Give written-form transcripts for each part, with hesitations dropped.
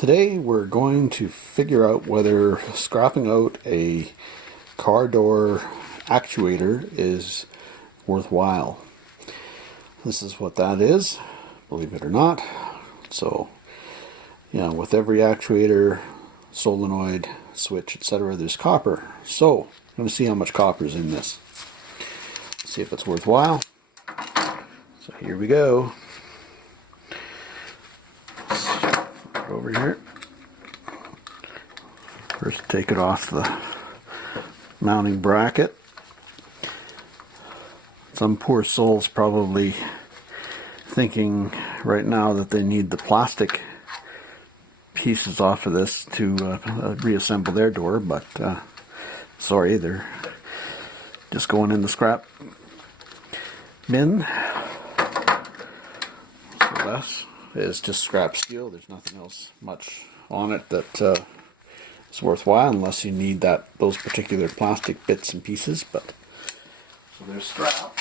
Today we're going to figure out whether scrapping out a car door actuator is worthwhile. This is what that is, believe it or not. So, with every actuator, solenoid, switch, etc., there's copper. So, I'm going to see how much copper is in this. See if it's worthwhile. So here we go. Over here. First take it off the mounting bracket. Some poor soul's probably thinking right now that they need the plastic pieces off of this to reassemble their door, but sorry, they're just going in the scrap bin. So this is just scrap steel. There's nothing else much on it that is worthwhile unless you need those particular plastic bits and pieces. But so there's scrap.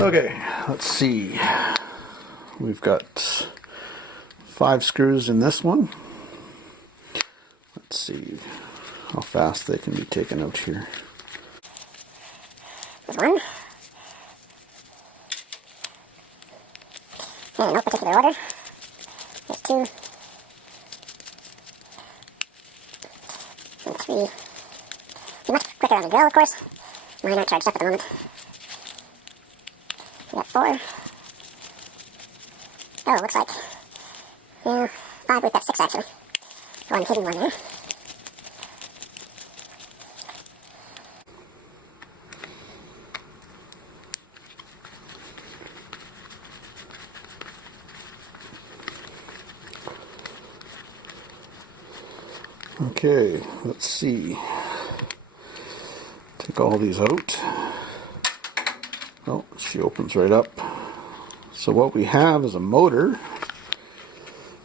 Okay, let's see. We've got 5 screws in this one. Let's see how fast they can be taken out here. One. In no particular order. There's 2. And 3. Be much quicker on the drill, of course. Mine aren't charged up at the moment. We got 4. Oh, looks like 5. We've got 6 actually. One hidden one there. Okay, let's see. Take all these out. Oh, she opens right up. So what we have is a motor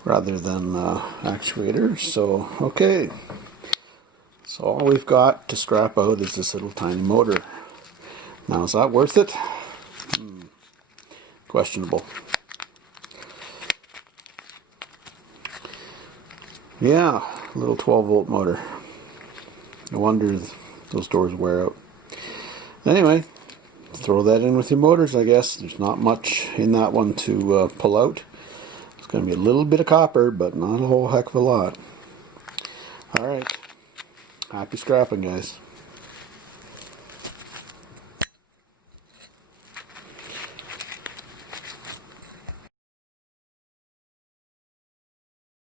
rather than actuator. So, okay. So all we've got to scrap out is this little tiny motor. Now, is that worth it? Questionable. Yeah, a little 12-volt motor. No wonder those doors wear out. Anyway, throw that in with your motors, I guess. There's not much in that one to pull out. It's going to be a little bit of copper, but not a whole heck of a lot. Alright, happy scrapping, guys.